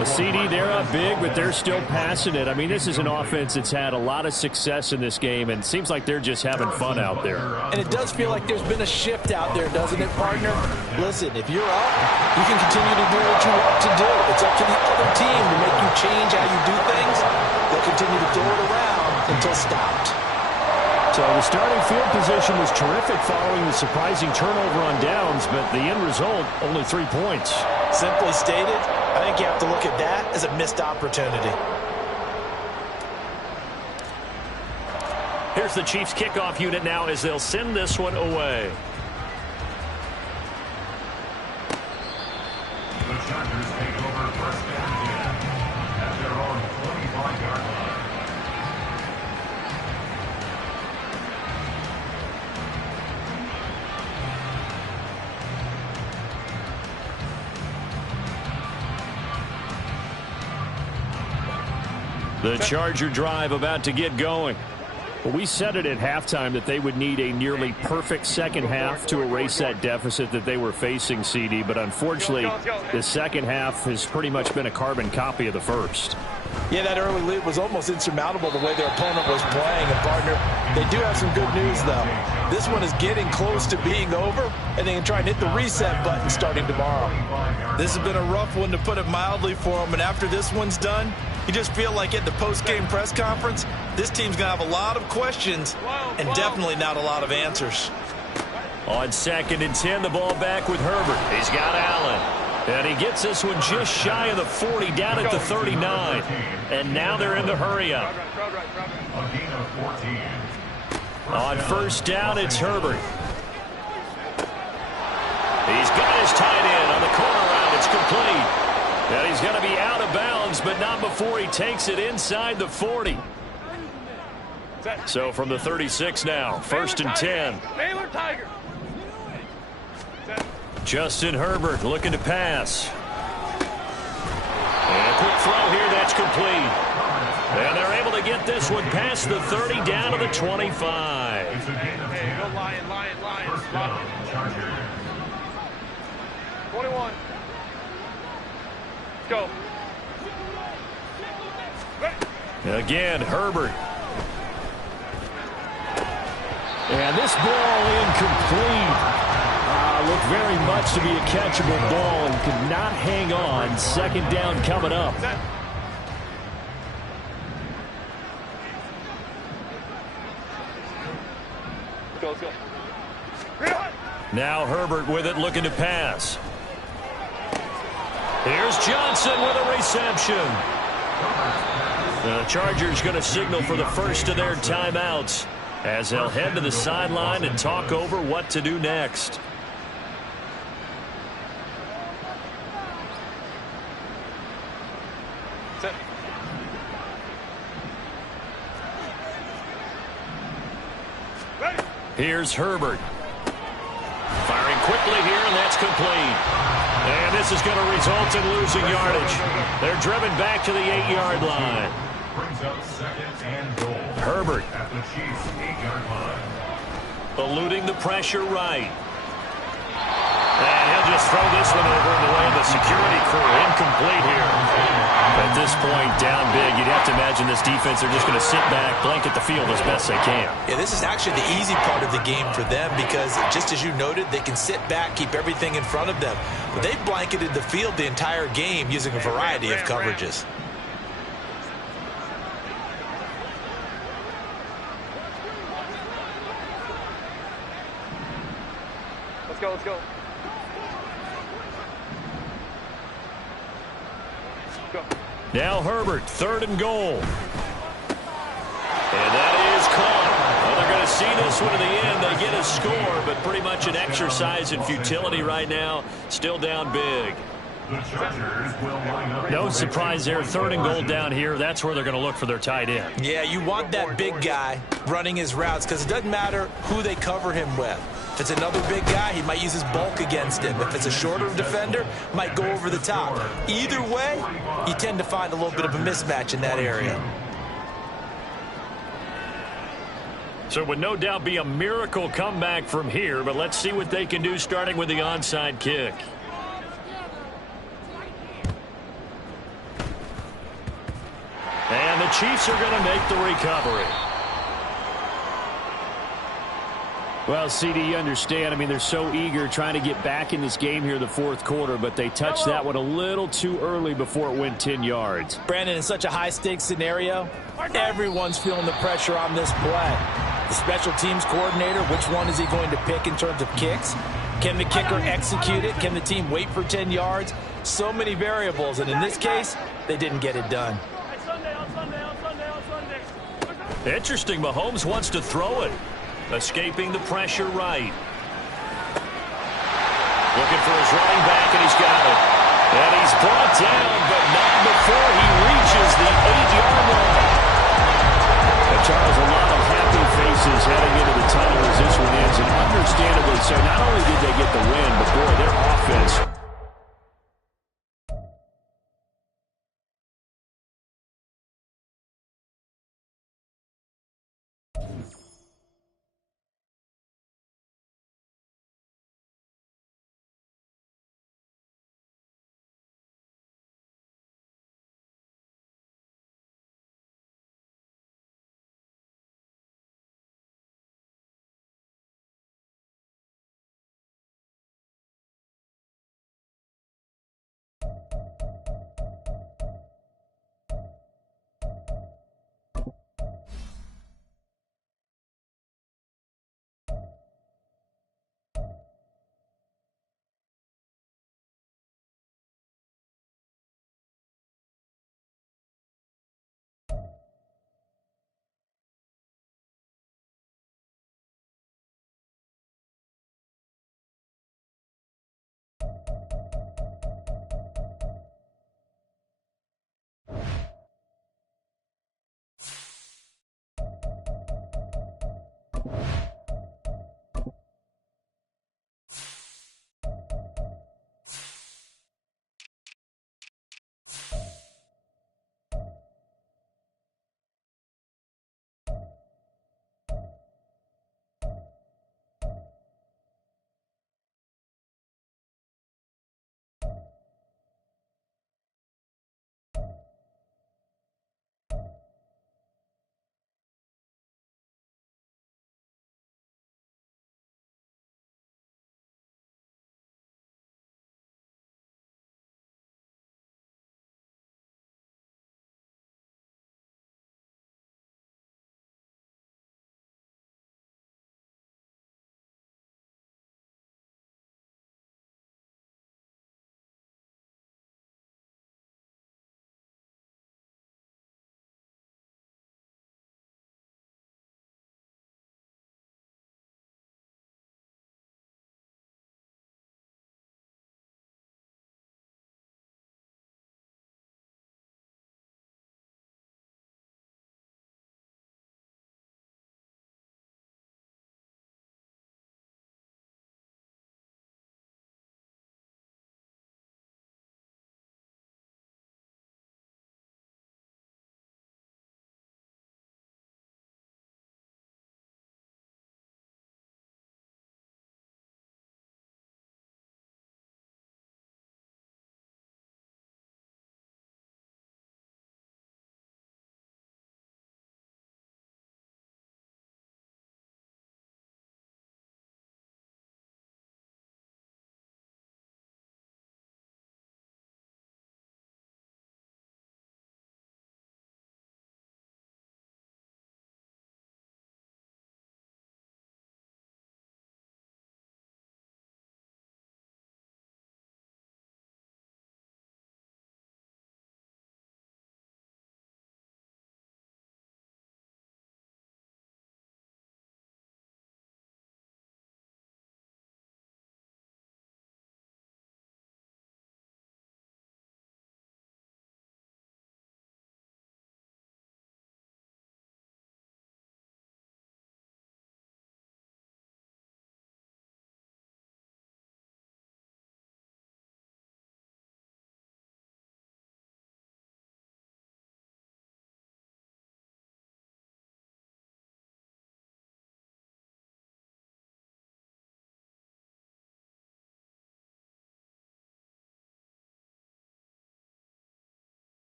A CD, they're up big, but they're still passing it. I mean, this is an offense that's had a lot of success in this game, and it seems like they're just having fun out there. And it does feel like there's been a shift out there, doesn't it, partner? Listen, if you're up, you can continue to do what you want to do. It's up to the other team to make you change how you do things. They'll continue to throw it around until stopped. So the starting field position was terrific following the surprising turnover on downs, but the end result, only 3 points. Simply stated, I think you have to look at that as a missed opportunity. Here's the Chiefs kickoff unit now as they'll send this one away. The Chargers take over 1st and 10 at their own 25-yard line. The Charger drive about to get going. Well, we said it at halftime that they would need a nearly perfect second half to erase that deficit that they were facing, CD. But unfortunately, the second half has pretty much been a carbon copy of the first. Yeah, that early lead was almost insurmountable the way their opponent was playing. And, partner, they do have some good news, though. This one is getting close to being over, and they can try and hit the reset button starting tomorrow. This has been a rough one, to put it mildly, for them. And after this one's done, you just feel like at the post-game press conference, this team's going to have a lot of questions and definitely not a lot of answers. On 2nd and 10, the ball back with Herbert. He's got Allen. And he gets this one just shy of the 40, down at the 39. And now they're in the hurry-up. A gain of 14. On 1st down, it's Herbert. He's got his tight end on the corner route. It's complete. And he's going to be out of bounds, but not before he takes it inside the 40. So from the 36 now, 1st and 10. Baylor Tiger. Justin Herbert looking to pass. And a quick throw here, that's complete. And they're able to get this one past the 30, down to the 25. Hey, go Lion. Lion. 21. Go. Again, Herbert. And this ball incomplete. Looked very much to be a catchable ball and could not hang on. 2nd down coming up. Let's go. Now Herbert with it, looking to pass. Here's Johnson with a reception. The Chargers going to signal for the first of their timeouts as they'll head to the sideline and talk over what to do next. Set. Ready. Here's Herbert. Firing quickly here, and that's complete. And this is going to result in losing yardage. They're driven back to the 8-yard line. Brings up 2nd and goal. Herbert. At the Chiefs' 8-yard line. Eluding the pressure right. And he'll just throw this one over in the way of the security crew. Incomplete here. At this point, down big, you'd have to imagine this defense, they're just going to sit back, blanket the field as best they can. Yeah, this is actually the easy part of the game for them because, just as you noted, they can sit back, keep everything in front of them. But they've blanketed the field the entire game using a variety of coverages. Let's go. Go. Now Herbert, 3rd and goal. And that is caught. Well, they're going to see this one to the end. They get a score, but pretty much an exercise in futility right now. Still down big. The Chargers will line up. No surprise there. 3rd and goal down here. That's where they're going to look for their tight end. Yeah, you want that big guy running his routes because it doesn't matter who they cover him with. If it's another big guy, he might use his bulk against him. If it's a shorter defender, might go over the top. Either way, you tend to find a little bit of a mismatch in that area. So it would no doubt be a miracle comeback from here, but let's see what they can do starting with the onside kick. And the Chiefs are going to make the recovery. Well, CD, you understand. I mean, they're so eager trying to get back in this game here in the fourth quarter, but they touched that one a little too early before it went 10 yards. Brandon, in such a high-stakes scenario, everyone's feeling the pressure on this play. The special teams coordinator, which one is he going to pick in terms of kicks? Can the kicker execute it? Can the team wait for 10 yards? So many variables, and in this case, they didn't get it done. Interesting, Mahomes wants to throw it. Escaping the pressure right. Looking for his running back, and he's got it. And he's brought down, but not before he reaches the 8-yard line. And Charles, a lot of happy faces heading into the tunnel as this one ends, and understandably so. Not only did they get the win, but boy, their offense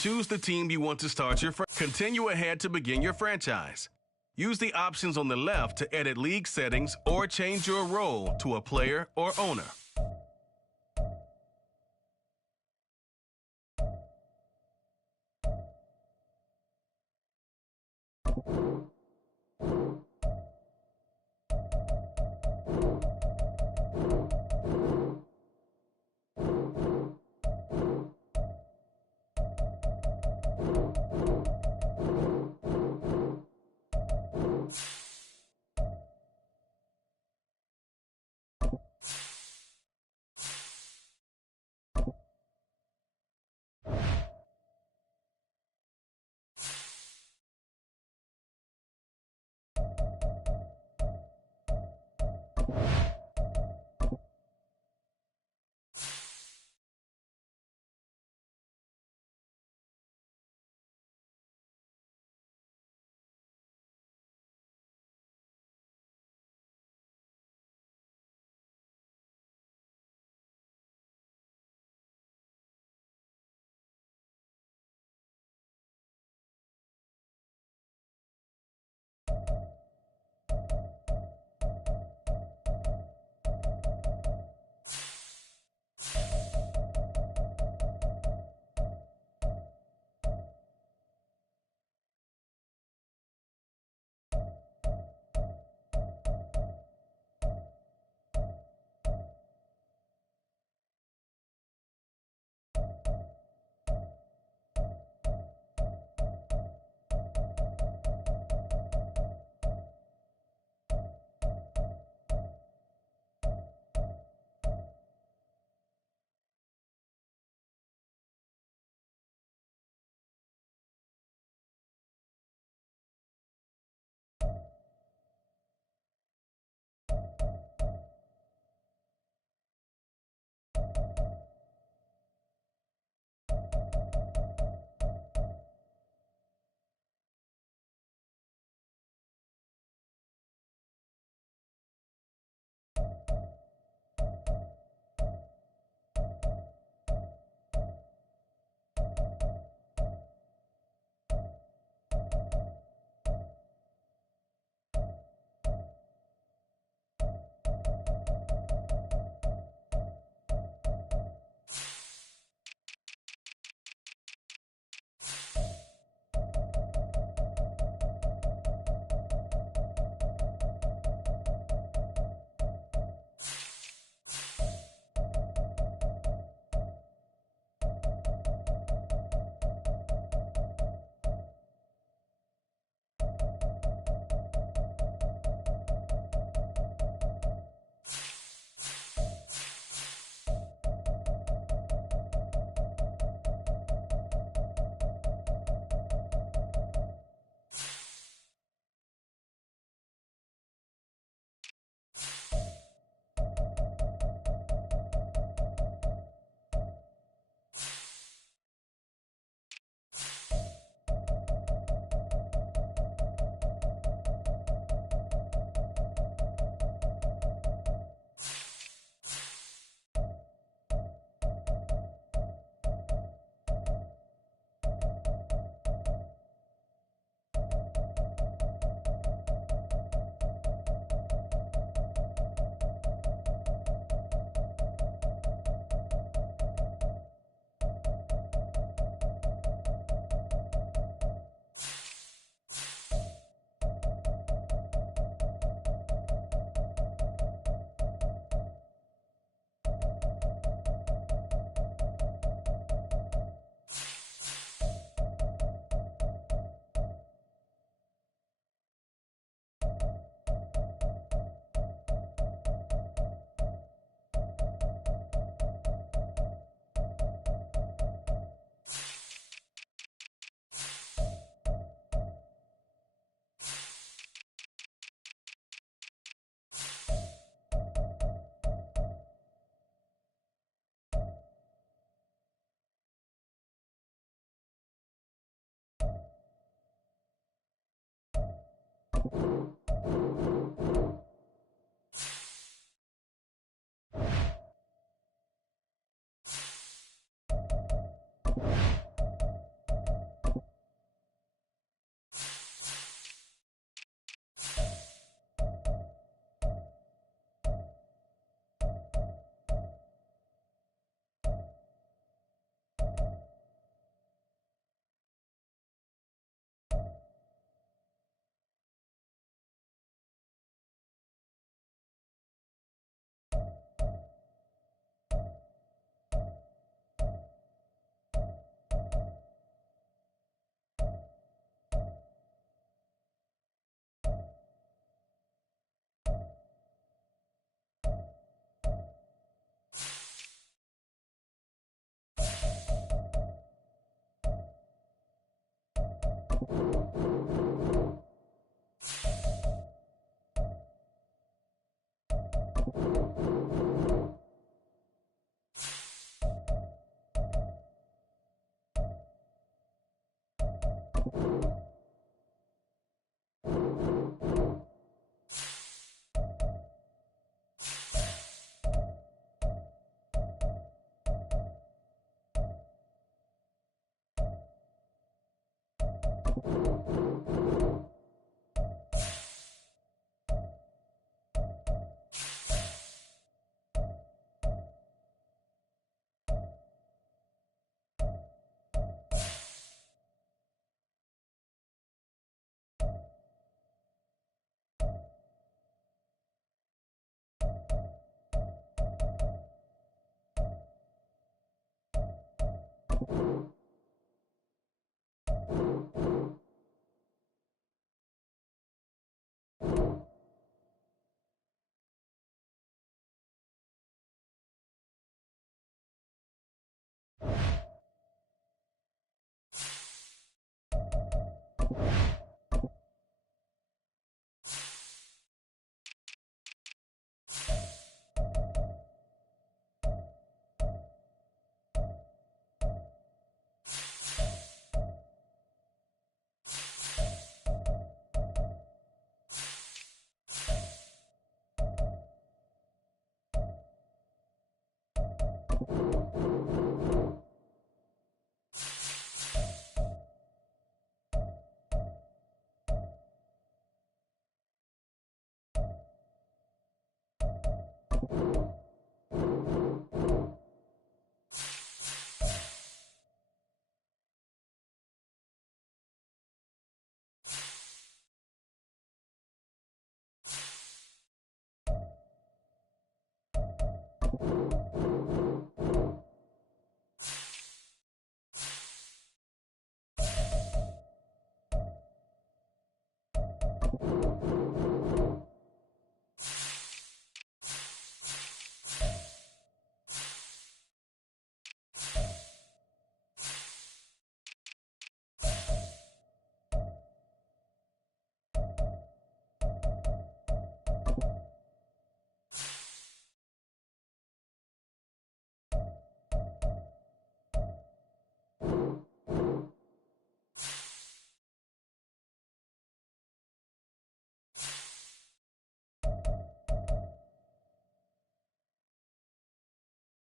Choose the team you want to start your Continue ahead to begin your franchise. Use the options on the left to edit league settings or change your role to a player or owner. you